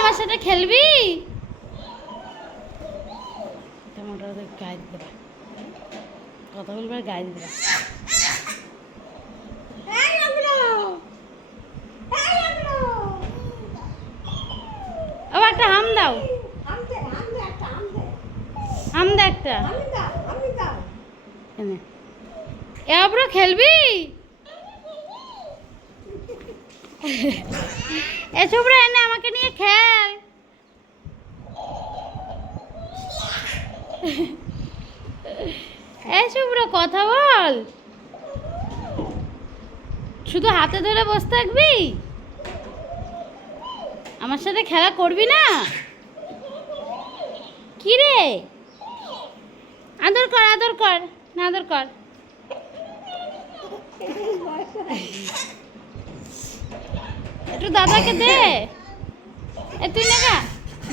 আমার সাথে খেলবি? টমেটো গায়ে দিতে পারে। কথা বলবে আর গায়ে দিতে একটা হাম দাও। হাম দে একটা এ খেলবি? এ শুভ্র এনে আমাকে নিয়ে খেল। এ শুভ্র কথা বল। শুধু হাতে ধরে বসে থাকবি? আমার সাথে খেলা করবি না? কি রে? আদর কর আদর কর, না আদর কর। একটু দাদাকে দে। এ তুই নে গা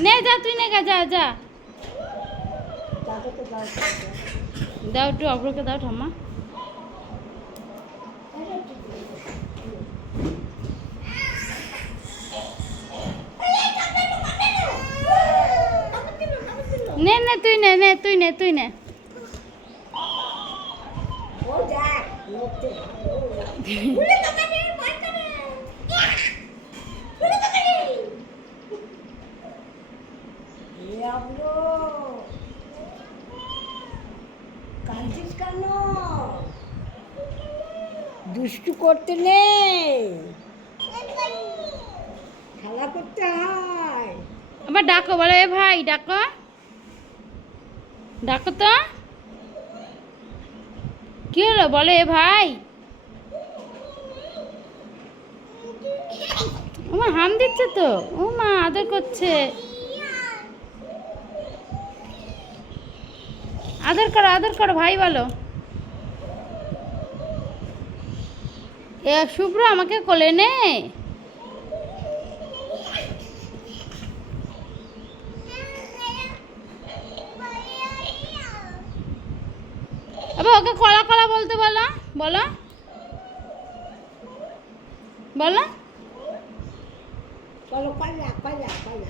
নে যা তুই নে গা যা যা। দাও একটু অভ্রকে দাও ঠাম্মা। নে নে তুই নে নে তুই নে তুই নে। কাঁদছিস কেন দুষ্টু করতে নেই। খেলা করতে হয়। আবার ডাকো, বলো, এ ভাই, ডাকো। ডাকো তো। কি হলো, বলো, এ ভাই। ওমা হাম দিচ্ছে তো। ও মা, আদর করছে। আদর করো আদর করো, ভাই বলো। এ, শুভ্র, আমাকে কোলে নে। ওকে কলা কলা বলতে বলো বলো। বলো। চলো পাল্লা পাল্লা পাল্লা